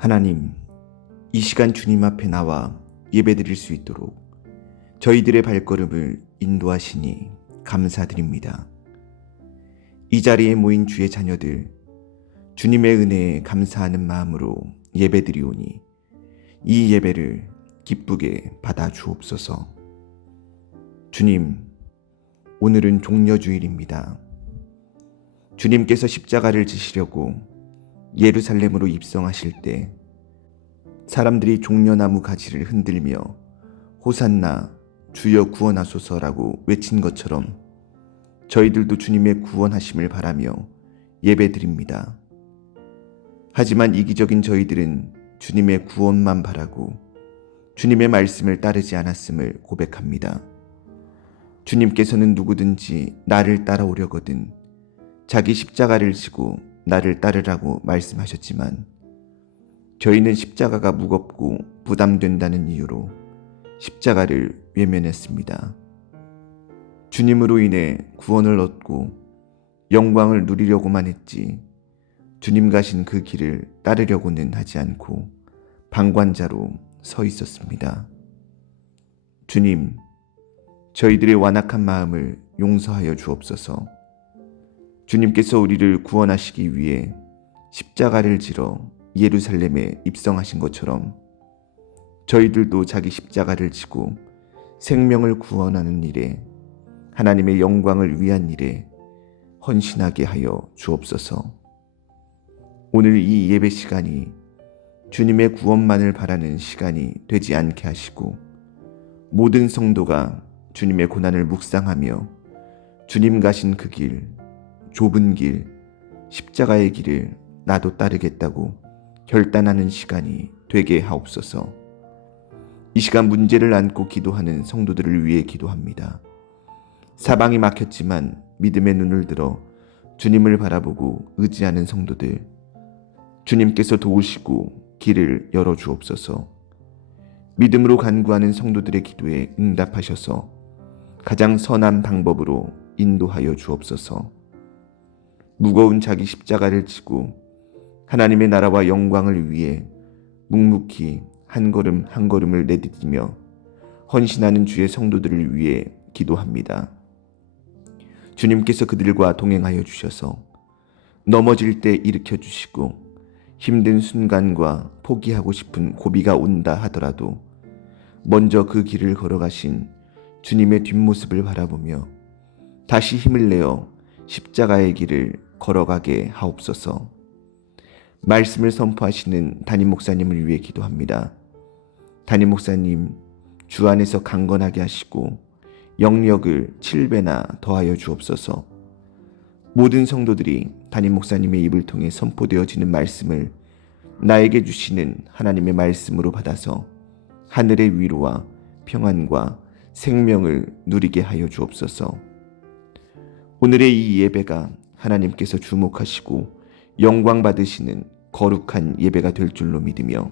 하나님, 이 시간 주님 앞에 나와 예배드릴 수 있도록 저희들의 발걸음을 인도하시니 감사드립니다. 이 자리에 모인 주의 자녀들, 주님의 은혜에 감사하는 마음으로 예배드리오니 이 예배를 기쁘게 받아 주옵소서. 주님, 오늘은 종려 주일입니다. 주님께서 십자가를 지시려고 예루살렘으로 입성하실 때 사람들이 종려나무 가지를 흔들며 호산나 주여 구원하소서라고 외친 것처럼 저희들도 주님의 구원하심을 바라며 예배드립니다. 하지만 이기적인 저희들은 주님의 구원만 바라고 주님의 말씀을 따르지 않았음을 고백합니다. 주님께서는 누구든지 나를 따라오려거든 자기 십자가를 지고 나를 따르라고 말씀하셨지만 저희는 십자가가 무겁고 부담된다는 이유로 십자가를 외면했습니다. 주님으로 인해 구원을 얻고 영광을 누리려고만 했지 주님 가신 그 길을 따르려고는 하지 않고 방관자로 서 있었습니다. 주님, 저희들의 완악한 마음을 용서하여 주옵소서. 주님께서 우리를 구원하시기 위해 십자가를 지러 예루살렘에 입성하신 것처럼 저희들도 자기 십자가를 지고 생명을 구원하는 일에 하나님의 영광을 위한 일에 헌신하게 하여 주옵소서. 오늘 이 예배 시간이 주님의 구원만을 바라는 시간이 되지 않게 하시고 모든 성도가 주님의 고난을 묵상하며 주님 가신 그 길, 좁은 길, 십자가의 길을 나도 따르겠다고 결단하는 시간이 되게 하옵소서. 이 시간 문제를 안고 기도하는 성도들을 위해 기도합니다. 사방이 막혔지만 믿음의 눈을 들어 주님을 바라보고 의지하는 성도들, 주님께서 도우시고 길을 열어 주옵소서. 믿음으로 간구하는 성도들의 기도에 응답하셔서 가장 선한 방법으로 인도하여 주옵소서. 무거운 자기 십자가를 지고 하나님의 나라와 영광을 위해 묵묵히 한 걸음 한 걸음을 내딛으며 헌신하는 주의 성도들을 위해 기도합니다. 주님께서 그들과 동행하여 주셔서 넘어질 때 일으켜 주시고 힘든 순간과 포기하고 싶은 고비가 온다 하더라도 먼저 그 길을 걸어가신 주님의 뒷모습을 바라보며 다시 힘을 내어 십자가의 길을 걸어가게 하옵소서. 말씀을 선포하시는 담임 목사님을 위해 기도합니다. 담임 목사님 주 안에서 강건하게 하시고 영력을 7배나 더하여 주옵소서. 모든 성도들이 담임 목사님의 입을 통해 선포되어지는 말씀을 나에게 주시는 하나님의 말씀으로 받아서 하늘의 위로와 평안과 생명을 누리게 하여 주옵소서. 오늘의 이 예배가 하나님께서 주목하시고 영광 받으시는 거룩한 예배가 될 줄로 믿으며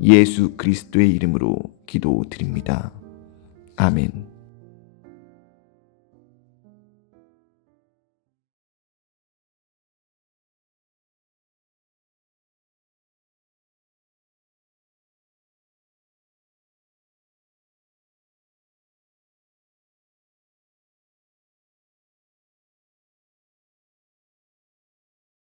예수 그리스도의 이름으로 기도드립니다. 아멘.